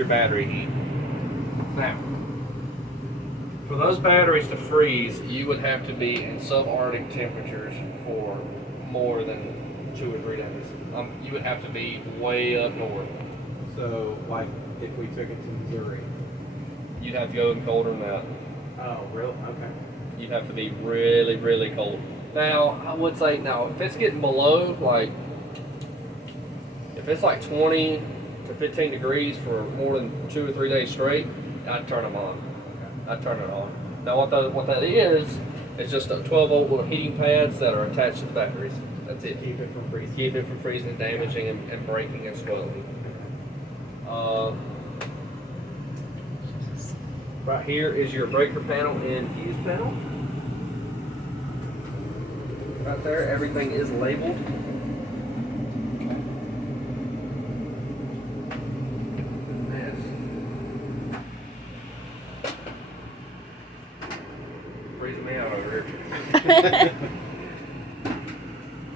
your battery heat. Now, for those batteries to freeze, you would have to be in subarctic temperatures for more than 2 or 3 days. You would have to be way up north. So, like, if we took it to Missouri. You'd have to go in colder than that. Oh, really? Okay. You'd have to be really, really cold. Now, I would say, now, if it's getting below, like, if it's like 20 to 15 degrees for more than 2 or 3 days straight, I'd turn them on. I'd turn it on. Now, what that is just a 12-volt little heating pads that are attached to the batteries. That's it. Keep it from freezing. Keep it from freezing and damaging and breaking and swelling. Right here is your breaker panel and fuse panel. Right there, everything is labeled. Freezing me out over here.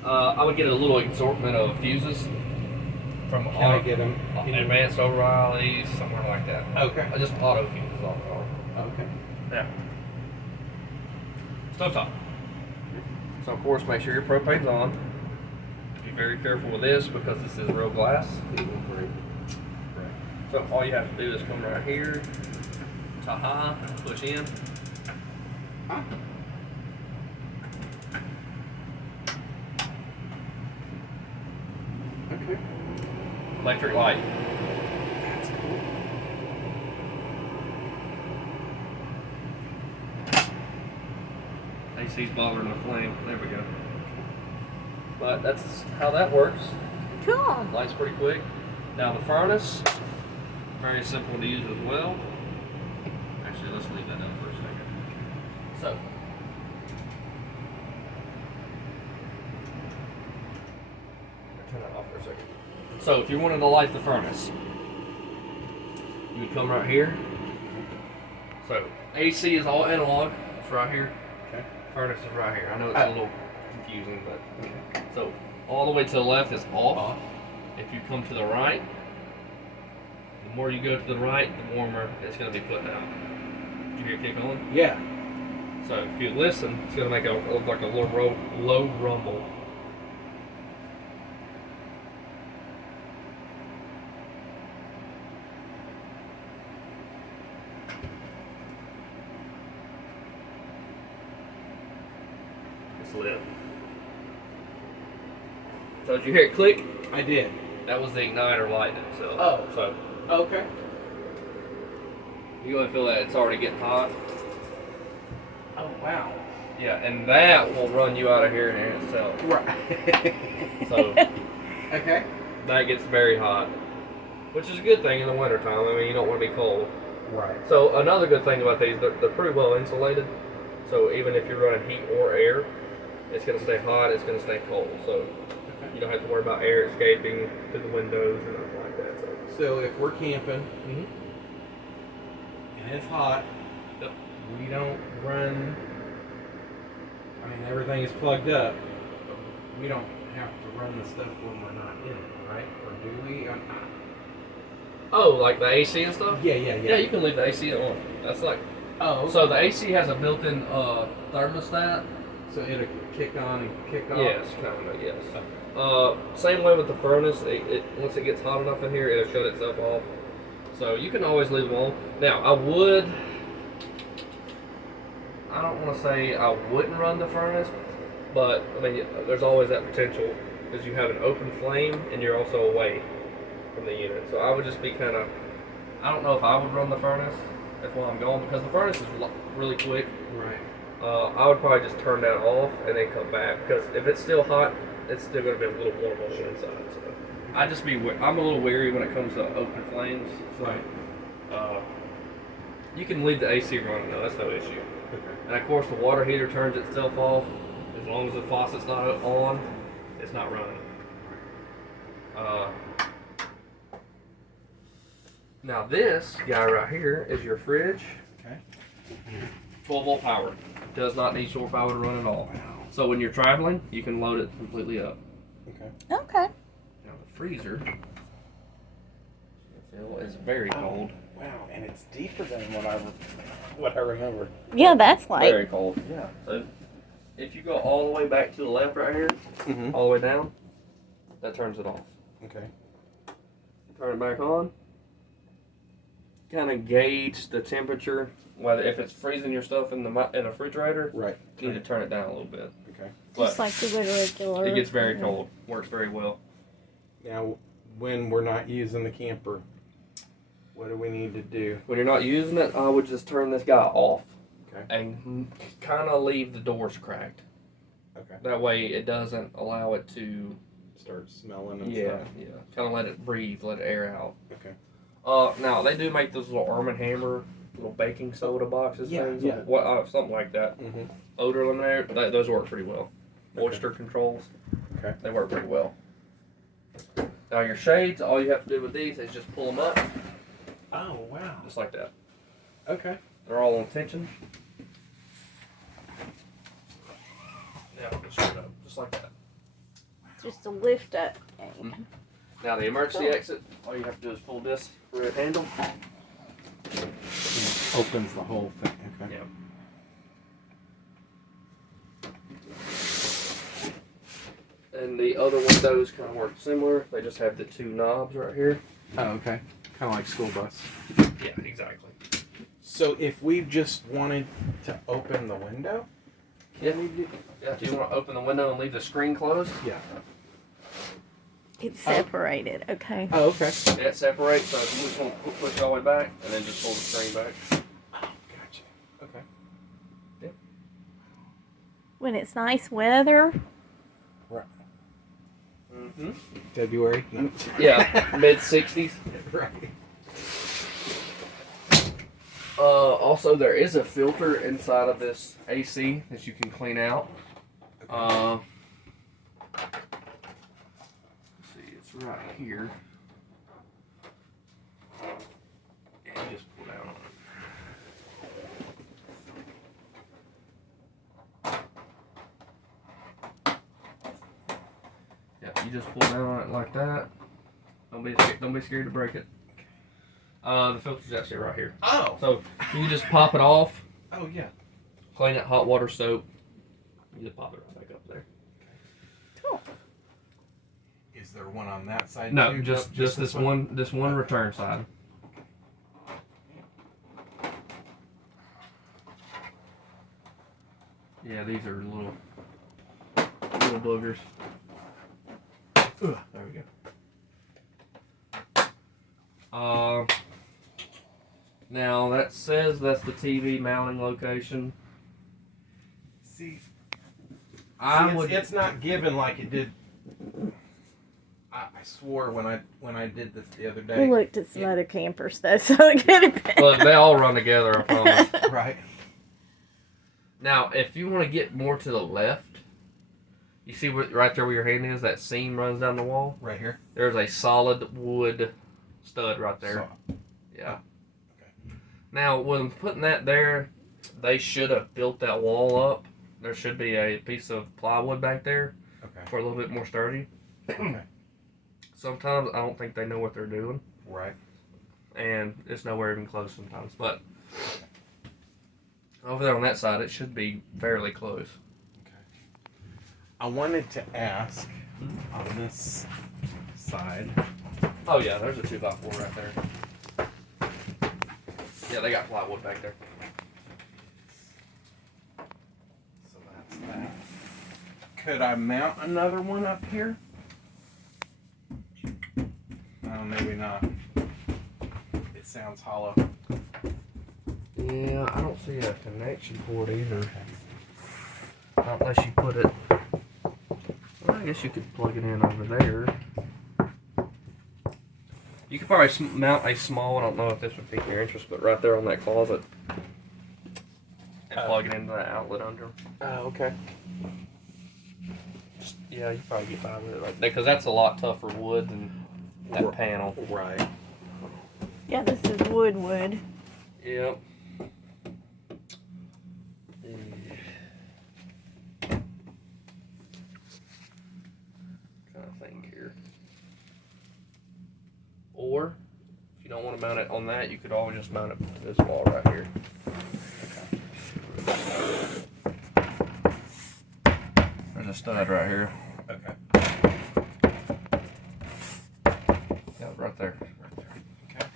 I would get a little assortment of fuses from Can I get them? Advanced O'Reilly's, somewhere like that. Okay. Just auto fuses on it. Okay. Yeah. Stovetop. So of course, make sure your propane's on. Be very careful with this because this is real glass. It will break. So all you have to do is come right here to high, push in. Huh? Okay. Electric light. That's cool. AC's bothering the flame. There we go. But that's how that works. Cool. Light's pretty quick. Now the furnace, very simple to use as well. Actually, let's leave that up for a second. So, turn that off for a second. So if you wanted to light the furnace, you would come right here. So AC is all analog. It's right here. Okay. Furnace is right here. I know it's a little confusing, but so all the way to the left is off. If you come to the right, the more you go to the right, the warmer it's going to be putting out. Did you hear it kick on? Yeah. So if you listen, it's going to make it look like a little low rumble. It's lit. So did you hear it click? I did. That was the igniter lighting itself. Oh. So Okay. you're going to feel that it's already getting hot. Oh, wow. Yeah, and that will run you out of here in itself. Right. So Okay. that gets very hot, which is a good thing in the wintertime. I mean, you don't want to be cold. Right. So another good thing about these, they're pretty well insulated. So even if you're running heat or air, it's going to stay hot, it's going to stay cold. So you don't have to worry about air escaping through the windows or nothing like that. So if we're camping and it's hot, Yep. we don't run. I mean, everything is plugged up. We don't have to run the stuff when we're not in it, right? Or do we? Oh, like the AC and stuff? Yeah. Yeah, you can leave the AC on. That's like, Oh. Okay. so the AC has a built-in thermostat. So it'll kick on and kick off. Yes, kind of, yes. Same way with the furnace. It once it gets hot enough in here, it'll shut itself off. So you can always leave them on. Now, I don't want to say I wouldn't run the furnace, but I mean, there's always that potential because you have an open flame and you're also away from the unit. So I would just be kind of, I don't know if I would run the furnace. That's why I'm going, because the furnace is really quick. Right. I would probably just turn that off and then come back, because if it's still hot, it's still going to be a little warm on the inside. So I'm a little wary when it comes to open flames. So, Right. you can leave the AC running though, that's no issue. Okay. And of course the water heater turns itself off. As long as the faucet's not on, it's not running. Now this guy right here is your fridge. Okay. 12-volt power. Does not need shore power to run at all. So when you're traveling, you can load it completely up. Okay. Okay. Now the freezer, feel is very cold. Wow, and it's deeper than what I remember. Yeah, that's like. Very cold. Yeah. So if you go all the way back to the left right here, all the way down, that turns it off. Okay. Turn it back on. Kind of gauge the temperature. Whether if it's freezing your stuff in the refrigerator, Right. you need to turn it down a little bit. Okay. Just like the regular. It gets very cold. Works very well. Now, when we're not using the camper, what do we need to do? When you're not using it, I would just turn this guy off. Okay. And kind of leave the doors cracked. Okay. That way it doesn't allow it to Start smelling and yeah, stuff. yeah. Kind of let it breathe, let it air out. Okay. Now they do make those little Arm & Hammer little baking soda boxes, things, yeah. something like that. Mm-hmm. Odor eliminator, those work pretty well. Moisture controls, Okay. they work pretty well. Now your shades, all you have to do with these is just pull them up, Oh, wow. just like that. Okay. They're all on tension. Now just straight up, just like that. Just a lift up thing. Now the emergency exit, all you have to do is pull this red handle. Opens the whole thing. Okay. Yeah. And the other windows kind of work similar. They just have the two knobs right here. Oh, okay. Kind of like school bus. Yeah, exactly. So if we just wanted to open the window, Yeah. If you want to open the window and leave the screen closed, yeah. It's separated. Okay. Oh, okay. it separates. So if you just want to push it all the way back and then just pull the screen back. Oh, gotcha. Okay. When it's nice weather. Right. Mm-hmm. February. Yeah, mid-60s. Right. Also, there is a filter inside of this AC that you can clean out. Let's see, it's right here. And you just pull down on it. Yeah, you just pull down on it like that. Don't be scared to break it. The filter's actually right here. Oh. So you just pop it off, Oh, yeah. clean it, hot water soap. You just pop it right back up there. Cool. Is there one on that side No, too? just this one return side. Yeah, these are little boogers. Ugh, there we go. Now that says that's the TV mounting location. See, I would. it's not given like it did. I swore when I did this the other day. We looked at some other campers though, so it could have been. Look, they all run together, I promise. Right. Now, if you want to get more to the left, you see right there where your hand is, that seam runs down the wall? Right here. There's a solid wood stud right there. Yeah. Okay. Now, when putting that there, they should have built that wall up. There should be a piece of plywood back there for a little bit more sturdy. Okay. Sometimes I don't think they know what they're doing. Right. And it's nowhere even close sometimes. But over there on that side, it should be fairly close. Okay. I wanted to ask on this side. Oh yeah, there's a 2x4 right there. Yeah, they got plywood back there. So that's that. Could I mount another one up here? Oh, maybe not. It sounds hollow. Yeah, I don't see a connection port either. Not unless you put it. Well, I guess you could plug it in over there. You could probably mount a small one. I don't know if this would pique your interest, but right there on that closet. And plug it into that outlet under. Oh, okay. Yeah, you probably get by with it right there. Because that's a lot tougher wood than that panel. Right. Yeah, this is wood. Yep. Trying to think here. Or, if you don't want to mount it on that, you could always just mount it to this wall right here. There's a stud right here. Okay. Yeah, right there. Okay.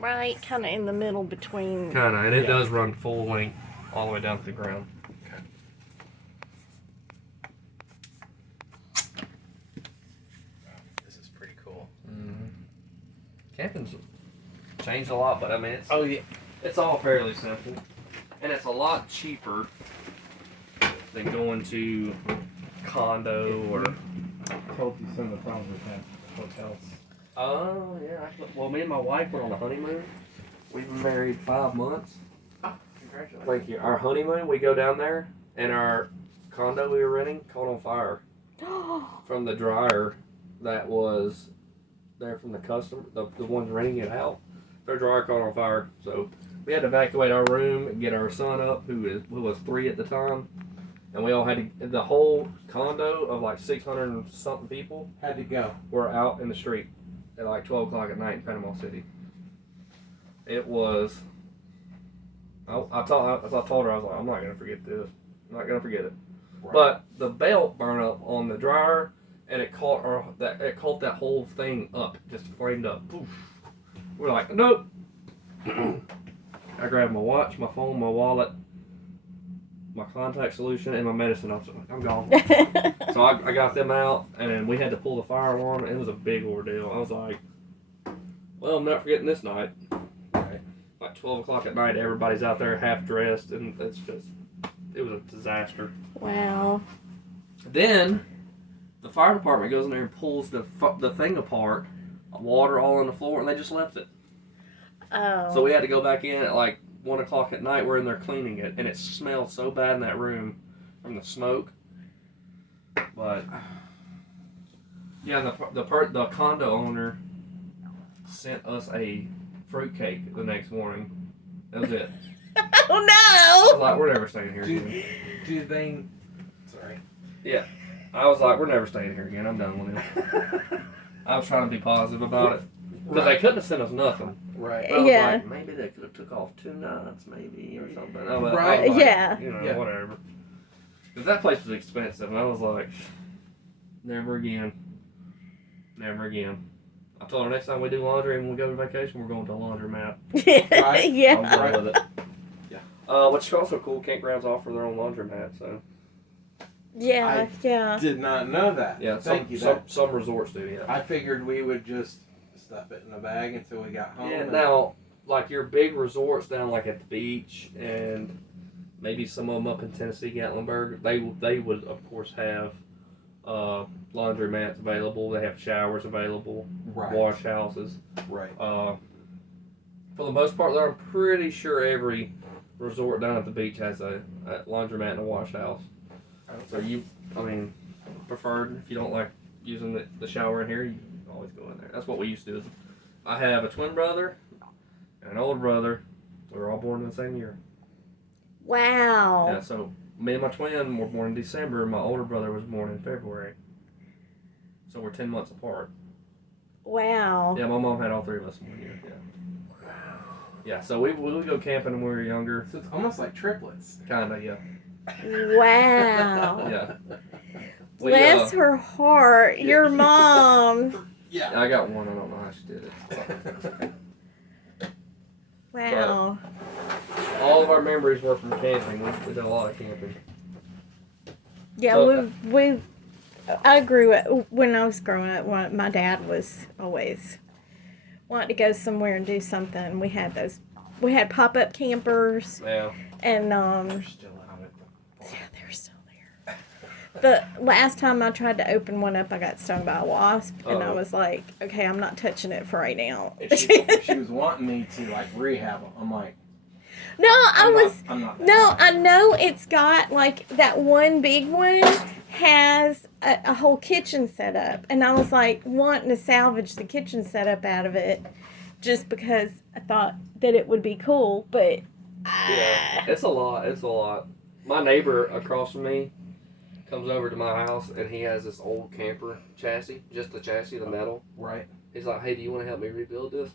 Right, kind of in the middle between. Kind of, and it Yeah. does run full length all the way down to the ground. Okay. This is pretty cool. Mm-hmm. Camping's changed a lot, but I mean, Oh yeah. it's all fairly simple, and it's a lot cheaper than going to condo or. Told you some of the problems we've had with hotels. Oh yeah. Well, me and my wife went on a honeymoon. We've been married 5 months. Oh, congratulations. Thank you. Our honeymoon, we go down there, and our condo we were renting caught on fire from the dryer that was there from the customer, the ones renting it out. Their dryer caught on fire, so we had to evacuate our room and get our son up, who was 3 at the time, and we all had to. The whole condo of like 600 and something people Had to go. were out in the street at like 12 o'clock at night in Panama City. It was. I told her, I was like, I'm not gonna forget this. I'm not gonna forget it. Right. But the belt burned up on the dryer, and it caught that whole thing up, just flamed up. Poof. We're like, nope. I grabbed my watch, my phone, my wallet, my contact solution, and my medicine. I was like, I'm gone. So I got them out, and then we had to pull the fire alarm. It was a big ordeal. I was like, well, I'm not forgetting this night. Right. Like 12 o'clock at night, everybody's out there half dressed, and it was a disaster. Wow. Then the fire department goes in there and pulls the thing apart, water all on the floor, and they just left it. Oh. So we had to go back in at like 1 o'clock at night. We're in there cleaning it, and it smelled so bad in that room from the smoke. But yeah, the condo owner sent us a fruitcake the next morning. That was it. I Oh was like, we're never staying here again. Do they? Sorry. Yeah. I was like, we're never staying here again. I'm done with it. I was trying to be positive about it. Because they couldn't have sent us nothing. Right. But I was Yeah. like, maybe they could have took off 2 nights, maybe, or something. I was Right. like, Yeah. You know, Yeah. whatever. Because that place was expensive, and I was like, never again. Never again. I told her next time we do laundry and we go to vacation, we're going to a laundromat. Right. I'm Yeah. done with it. Yeah. Which is also cool. Campgrounds offer their own laundromat, so. Yeah. Yeah. Did not know that. Yeah, Thank you. some resorts do, yeah. I figured we would just stuff it in a bag until we got home. Yeah, and- now, like your big resorts down like at the beach and maybe some of them up in Tennessee, Gatlinburg, they would of course have laundromats available. They have showers available, Right. wash houses. Right. For the most part, though, I'm pretty sure every resort down at the beach has a laundromat and a wash house. So preferred if you don't like using the shower in here, you can always go in there. That's what we used to do. I have a twin brother and an older brother. We were all born in the same year. Wow. Yeah, so me and my twin were born in December, and my older brother was born in February. So we're 10 months apart. Wow. Yeah, my mom had all 3 of us in 1 year. Yeah. Yeah, so we would go camping when we were younger. So it's almost like triplets. Kinda, yeah. Wow. Yeah. Bless her heart. Your mom. Yeah. I got one. I don't know how she did it. Wow. All of our memories were from camping. We did a lot of camping. Yeah, So- I grew up, when I was growing up, my dad was always wanting to go somewhere and do something. We had pop-up campers, Yeah. and They're still out at the. yeah, they're still there. The last time I tried to open one up, I got stung by a wasp, and I Uh-oh. was like, okay, I'm not touching it for right now. If she was wanting me to like rehab them, I'm like, No, I'm not that No, guy. I know it's got, like, that one big one has a whole kitchen set up. And I was, like, wanting to salvage the kitchen setup out of it just because I thought that it would be cool. But, Yeah. It's a lot. It's a lot. My neighbor across from me comes over to my house, and he has this old camper chassis, just the chassis, the metal. Right. He's like, hey, do you want to help me rebuild this?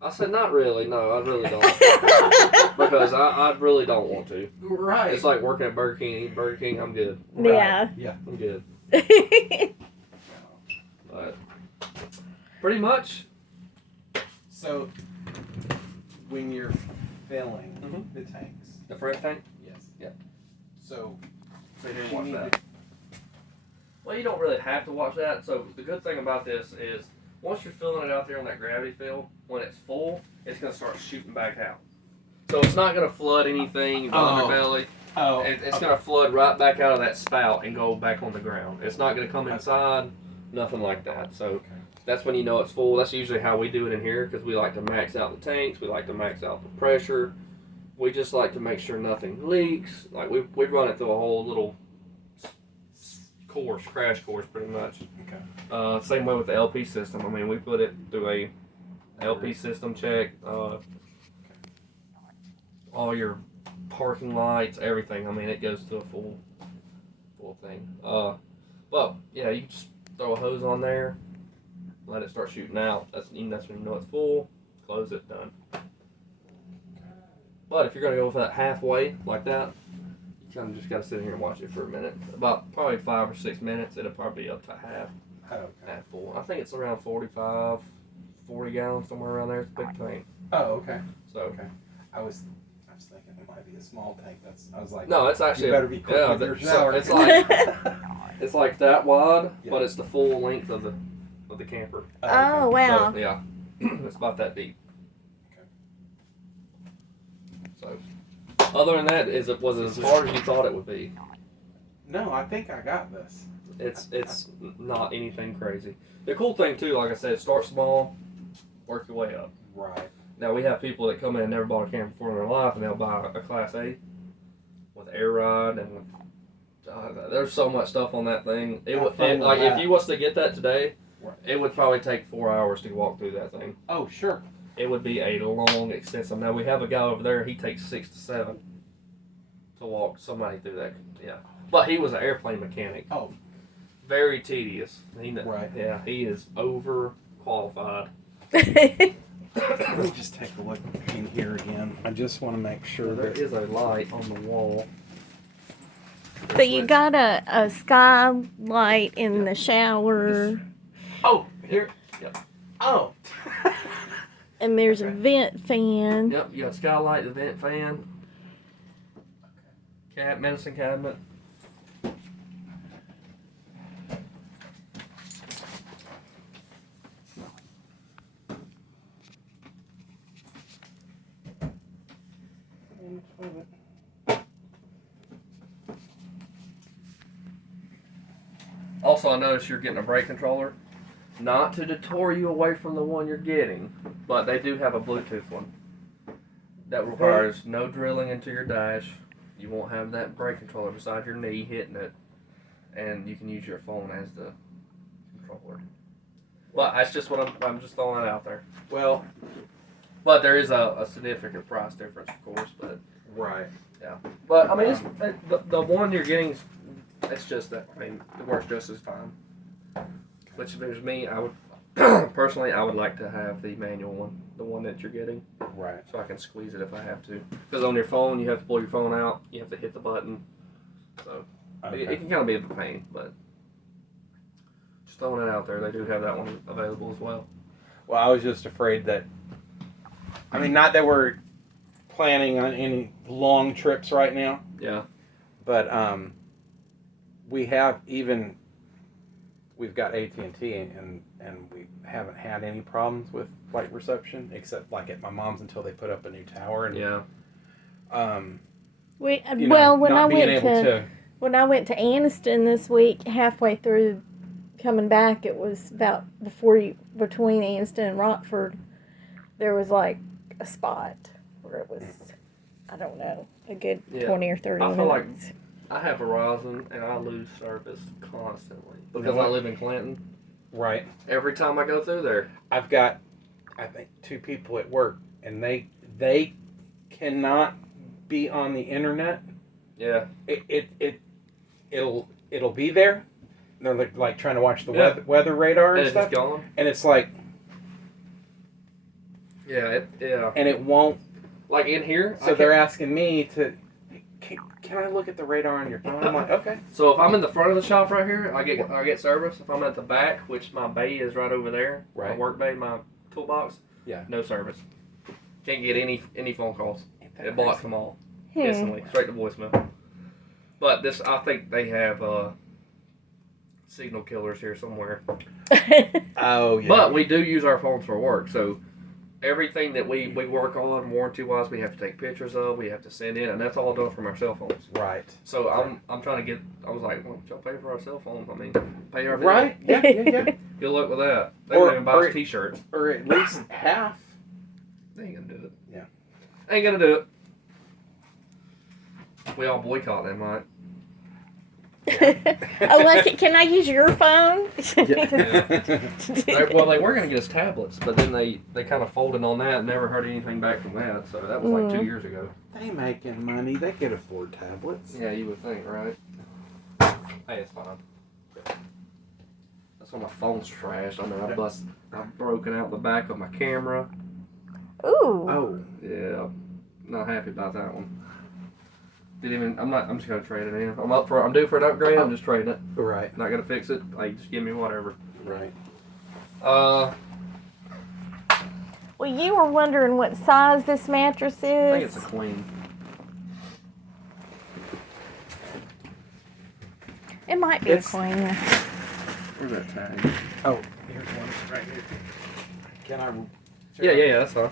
I said, not really. No, I really don't. Because I really don't want to. Right. It's like working at Burger King, eating Burger King. I'm good. Yeah. Yeah. I'm good. But pretty much. So, when you're filling Mhm. the tanks. The fresh tank? Yes. Yeah. So So you didn't you watch need that. Well, you don't really have to watch that. So the good thing about this is once you're filling it out there on that gravity fill, when it's full, it's going to start shooting back out. So it's not going to flood anything in the underbelly. Oh. It's going to flood right back out of that spout and go back on the ground. It's not going to come inside, nothing like that. So that's when you know it's full. That's usually how we do it in here because we like to max out the tanks. We like to max out the pressure. We just like to make sure nothing leaks. Like we run it through a whole little crash course pretty much. Okay. Same way with the LP system. I mean, we put it through a LP system check. All your parking lights, everything. I mean, it goes to a full thing. But yeah, you just throw a hose on there, let it start shooting out. That's when you know it's full. Close it, done. But if you're gonna go for that halfway like that, you kind of just gotta sit here and watch it for a minute. About probably 5 or 6 minutes, it'll probably be up to half full. I think it's around 40 gallons, somewhere around there. It's a big tank. Oh, okay. So Okay. I was thinking it might be a small tank. I was like, no, it's actually you better be quick with your shower. it's like that wide, but it's the full length of the camper. Oh, wow. So, yeah, it's about that deep. Okay. So, other than that, it was as hard as you thought it would be. No, I think I got this. It's not anything crazy. The cool thing too, like I said, start small, work your way up. Right. Now we have people that come in and never bought a camper before in their life, and they'll buy a Class A with air ride and with, there's so much stuff on that thing. If you was to get that today, it would probably take 4 hours to walk through that thing. Oh, sure. It would be a long, extensive. Now we have a guy over there. He takes 6 to 7 to walk somebody through that. Yeah, but he was an airplane mechanic. Oh, very tedious. Right. Yeah, he is overqualified. let me just take a look in here again. I just want to make sure There that is a light on the wall. So you got a skylight in the shower. Oh, here. Yep. Oh. And there's a vent fan. Yep, you got a skylight, the vent fan, medicine cabinet. Also, I noticed you're getting a brake controller. Not to deter you away from the one you're getting, but they do have a Bluetooth one that requires no drilling into your dash. You won't have that brake controller beside your knee hitting it, and you can use your phone as the controller. But that's just what I'm just throwing it out there. Well, but there is a significant price difference, of course. But right. yeah. But I mean, the one you're getting, it's just that. I mean, it works just as fine. Which if it was me, I would personally, I would like to have the manual one, the one that you're getting, Right. so I can squeeze it if I have to. Because on your phone, you have to pull your phone out, you have to hit the button, so it can kind of be a pain. But just throwing it out there, they do have that one available as well. Well, I was just afraid that. I mean, not that we're planning on any long trips right now, Yeah. but we've got AT&T and we haven't had any problems with light reception except like at my mom's until they put up a new tower and Yeah. When not I being went able to when I went to Anniston this week, halfway through coming back, it was about between Anniston and Rockford, there was like a spot where it was, I don't know, a good 20 or 30 I feel like minutes. I have Verizon and I lose service constantly because I live in Clinton. Right. Every time I go through there, I've got, I think, 2 people at work, and they cannot be on the internet. yeah, It'll be there. They're like trying to watch the weather radar and it's stuff, just gone. and it's like Yeah, yeah. and it won't. Like in here. So they're asking me to. Can I look at the radar on your phone? I'm like, okay. So if I'm in the front of the shop right here, I get service. If I'm at the back, which my bay is right over there, Right. my work bay, my toolbox, Yeah. no service. Can't get any phone calls. It blocks them all Hmm. instantly, straight to voicemail. But this, I think they have signal killers here somewhere. Oh yeah. But we do use our phones for work, so everything that we work on warranty-wise, we have to take pictures of, we have to send in, and that's all done from our cell phones. Right. So I'm trying to get. I was like, well, y'all pay for our cell phones. I mean, pay our bill. Right. Yeah. Yeah. Good luck with that. They Or- won't even buy or- us t-shirts. Or at least half. They ain't gonna do it. Yeah. Ain't gonna do it. We all boycott them, right? Oh, like, can I use your phone? Well, they were gonna get us tablets, but then they kind of folded on that and never heard anything back from that. So that was like 2 years ago. They making money. They could afford tablets. Yeah, you would think, right? Hey, it's fine. That's why my phone's trashed. I know I've broken out the back of my camera. Ooh. Oh. Yeah, not happy about that one. I'm just gonna trade it in. I'm due for an upgrade. I'm just trading it. Right. Not gonna fix it. Like, just give me whatever. Right. Well, you were wondering what size this mattress is. I think it's a queen. It might be a queen. Where's that tag? Oh, here's one right here. Can I? Yeah, that's fine.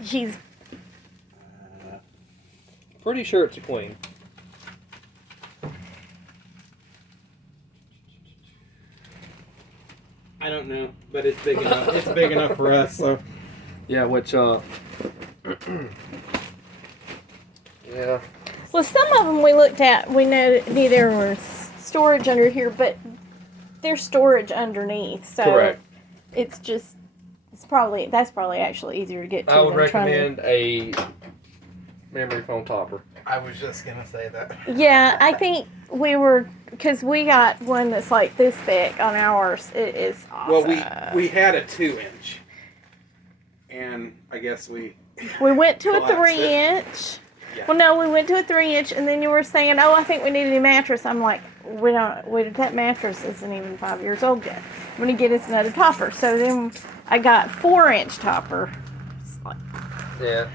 He's Pretty sure it's a queen. I don't know, but it's big enough. It's big enough for us. So. Yeah, which yeah. well. Some of them we looked at. We knew there was storage under here, but there's storage underneath. So Correct. it's just that's probably actually easier to get to. I would than trying to- recommend a memory foam topper. I was just gonna say that. Yeah, I think because we got one that's like this thick on ours. It is awesome. Well, we had a 2-inch, and I guess we went to a collapsed 3-inch. Yeah. Well, no, we went to a 3-inch, and then you were saying, "Oh, I think we need a new mattress." I'm like, that mattress isn't even 5 years old yet. I'm gonna get us another topper. So then I got 4-inch topper. It's like, Yeah.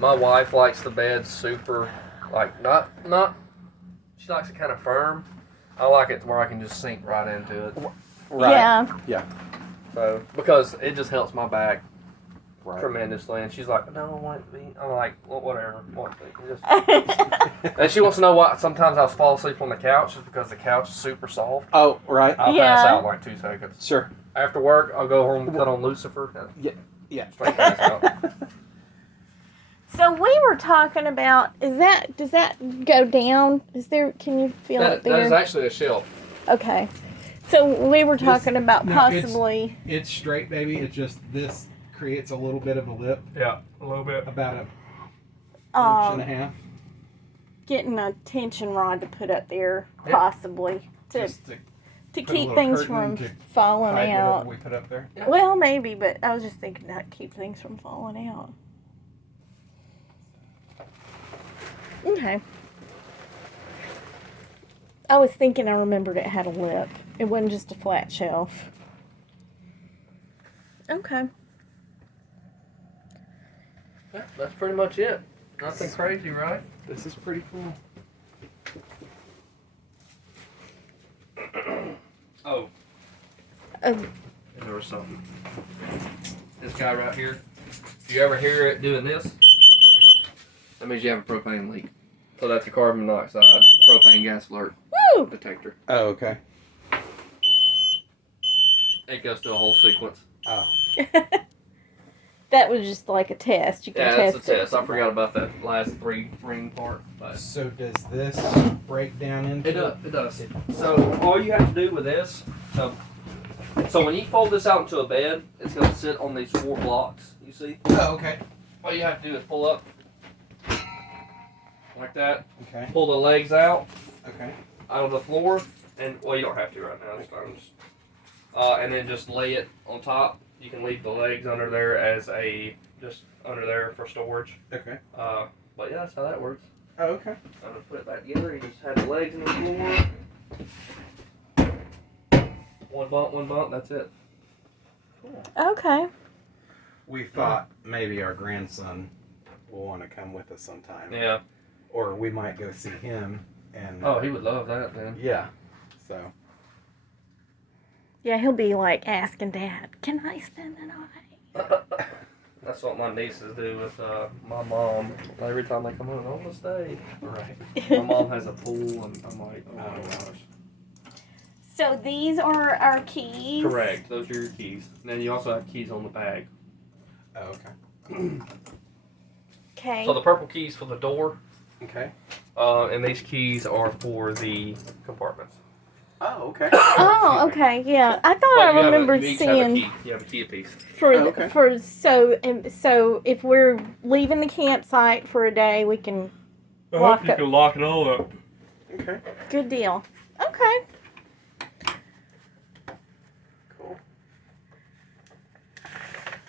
My wife likes the bed super, like, not. She likes it kind of firm. I like it where I can just sink right into it. Right. Yeah. Yeah. So, because it just helps my back Right. tremendously. And she's like, no, I want it to be. I'm like, well, whatever. And she wants to know why sometimes I'll fall asleep on the couch just because the couch is super soft. Oh, right. I'll Yeah. pass out in like 2 seconds. Sure. After work, I'll go home and put on Lucifer. And Yeah. straight pass out. So we were talking about does that go down? Can you feel it there? That is actually a shelf. Okay. So we were talking about no, possibly It's straight, baby. It's just this creates a little bit of a lip, Yeah, a little bit. about an inch and a half. getting a tension rod to put up there, Yeah. possibly to Just to keep put a little things curtain from to falling hide out. whatever we put up there. Yeah. Well, maybe, but I was just thinking how to keep things from falling out. Okay. I was thinking I remembered it had a lip. It wasn't just a flat shelf. Okay. Yeah, that's pretty much it. Nothing crazy, right? This is pretty cool. Oh, Um, there was something. This guy right here. If you ever hear it doing this, that means you have a propane leak. So that's a carbon monoxide propane gas alert woo! detector. Oh, okay. It goes through a whole sequence. Oh. That was just like a test. You can Yeah, test that's a test. it. I forgot about that last 3 ring part. But So does this break down into? it does. It does. So all you have to do with this, so when you fold this out into a bed, it's going to sit on these 4 blocks. You see? Oh, okay. All you have to do is pull up like that. Okay. Pull the legs out Okay. of the floor, and well, you don't have to right now. It's fine. Just and then just lay it on top. You can leave the legs under there as just under there for storage. Okay. But yeah, that's how that works. Oh, okay. I'm gonna put it back together. You just have the legs in the floor. One bump, that's it. Cool. Okay. We thought maybe our grandson will want to come with us sometime. Yeah. Or we might go see him and. Oh, he would love that then. Yeah. So. Yeah, he'll be like asking Dad, "Can I spend the night?" That's what my nieces do with my mom. Every time they come home, I want to stay. Right. My mom has a pool, and I'm like, oh my gosh. So these are our keys. Correct. Those are your keys. And then you also have keys on the bag. Oh, okay. Okay. So the purple keys for the door, Okay. and these keys are for the compartments. Oh, okay. Oh, okay. Yeah, I thought But I remember you each have a seeing key. You have a key apiece. for Oh, okay. so if we're leaving the campsite for a day, we can lock You it. can lock it all up. Okay. Good deal. Okay. Cool.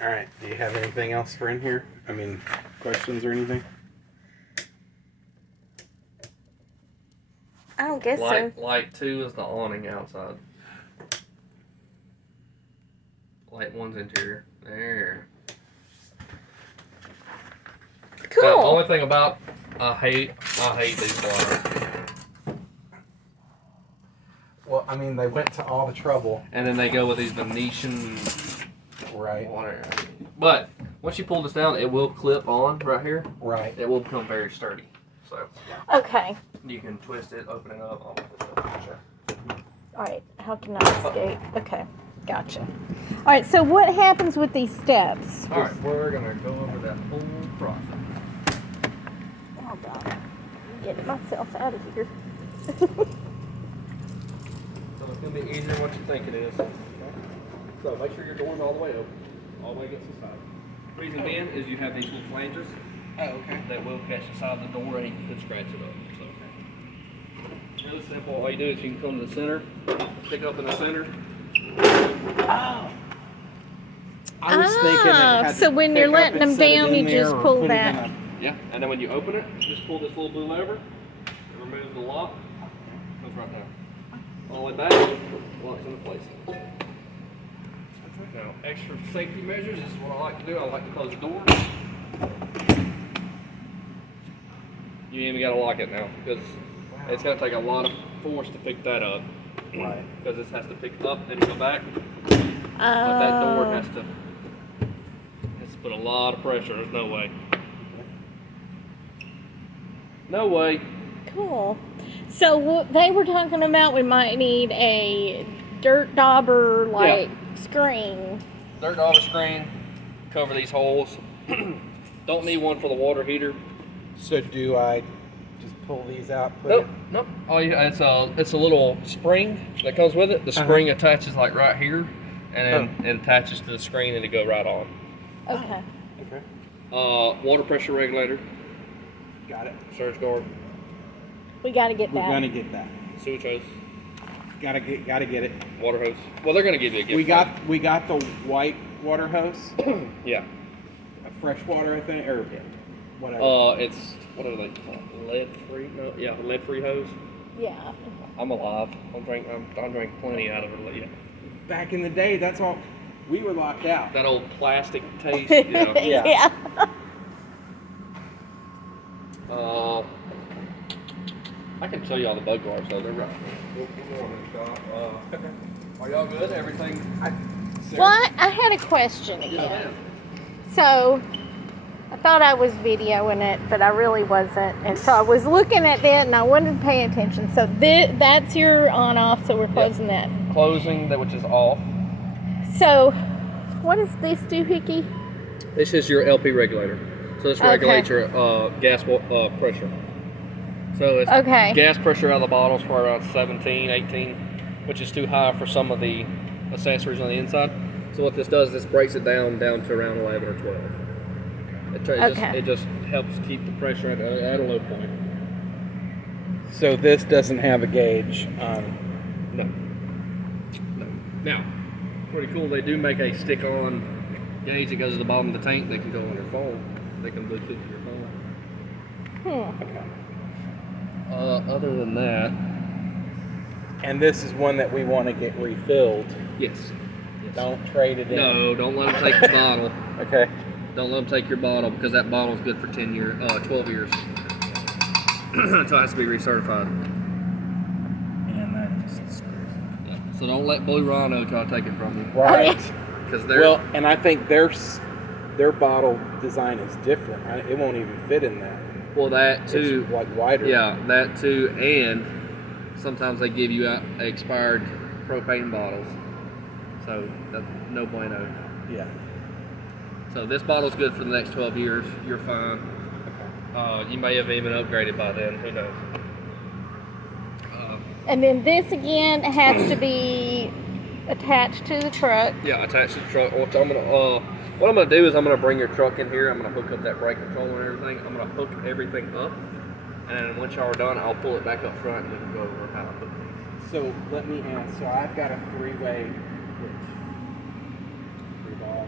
All right. Do you have anything else for in here? I mean, questions or anything? I don't guess so. Light 2 is the awning outside. Light 1's interior. There. Cool. Now, the only thing about I hate these blinds. Well, I mean, they went to all the trouble. And then they go with these Venetian. Right. Whatever. But once you pull this down, it will clip on right here. Right. It will become very sturdy. So Okay. you can twist it, open it up. All right. How can I escape? Okay. Gotcha. All right. So what happens with these steps? All right, we're gonna go over that whole process. Oh God. I'm getting myself out of here. So it's gonna be easier than what you think it is. So make sure your door's all the way open, all the way against the side. Reason being is you have these little flanges Oh, okay. that will catch the side of the door and you can scratch it up. So really simple. All you do is you can come to the center, pick up in the center. Oh. I was thinking it had so to when pick you're up letting and them set it down, in you there just or pull put it in that. a- Yeah, and then when you open it, just pull this little blue lever. It removes the lock. Goes right there. All the way back, locks into place. Now, extra safety measures is what I like to do. I like to close the door. You ain't even got to lock it now because it's going to take a lot of force to pick that up. Right. Because this has to pick up and go back. But that door has to put a lot of pressure. There's no way. No way. Cool. So they were talking about we might need a dirt dauber screen. Dirt dauber screen. Cover these holes. Don't need one for the water heater. So do I just pull these out? Nope. Oh yeah, it's a little spring that comes with it. The spring attaches like right here, and then it attaches to the screen and it go right on. Okay. Okay. Water pressure regulator, Got it. surge guard, We got to get We're that. gonna get that. sewage hose, Gotta get it. water hose. Well, they're gonna give you a gift. We got the white water hose, Yeah. a fresh water, I think, or whatever. It's what are they called? Lead free? No, yeah, lead free hose. Yeah. I'm alive. I drank plenty out of it. Yeah. Back in the day, that's all. We were locked out. That old plastic taste. Yeah. Yeah. I can show you all the bug guards though. They're right. We'll go on this shop. Are y'all good? Everything? Well, I had a question again. Yeah. So I thought I was videoing it, but I really wasn't. And so I was looking at that and I wanted to pay attention. So that's your on off, so we're closing that. Closing, which is off. So what does this do, Hickey? This is your LP regulator. So this regulates your gas pressure. So it's gas pressure out of the bottles for around 17, 18, which is too high for some of the accessories on the inside. So what this does, this breaks it down to around 11 or 12. It just helps keep the pressure at a low point. So this doesn't have a gauge on. No. Now, Pretty cool. They do make a stick-on gauge that goes to the bottom of the tank. They can go on your phone. They can Bluetooth to your phone. Okay. Other than that, And this is one that we want to get refilled. yes. Don't trade it in. No, don't let them take the bottle. Okay. Don't let them take your bottle because that bottle is good for 12 years. Until it has to be recertified. And that just screws Yeah. So don't let Blue Rhino try to take it from you. Right. Because they're Well, and I think their bottle design is different. It won't even fit in that. that too. It's like wider. Yeah, that too, and sometimes they give you expired propane bottles. So that's no bueno. Yeah. So this bottle's good for the next 12 years. You're fine. You may have even upgraded by then. Who knows? And then this again has to be attached to the truck. Yeah, attached to the truck. What I'm gonna do is I'm gonna bring your truck in here. I'm gonna hook up that brake controller and everything. I'm gonna hook everything up, and then once y'all are done, I'll pull it back up front and we can go over how to hook it. So let me ask. So I've got a three-way hitch. Three ball.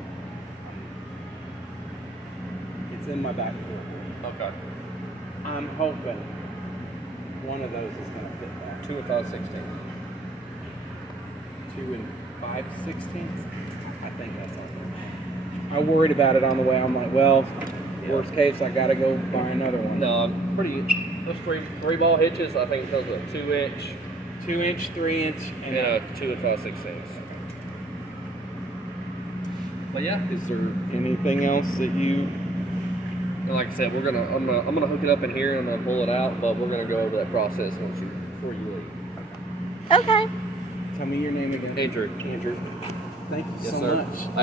It's in my back fork. Okay. I'm hoping one of those is going to fit that. 2 and 5/16. 2 and 5/16. I think that's all. I worried about it on the way. I'm like, well, worst case, I got to go buy another one. No, I'm pretty. Those three ball hitches, I think those are 2-inch 2-inch, 3-inch, and a 2 and 5/16. But yeah, Is there anything else that you? like I said, I'm gonna hook it up in here and I'm gonna pull it out, but we're gonna go over that process before you leave. Okay. Tell me your name again. Andrew. Andrew. Thank you Yes, so sir. much.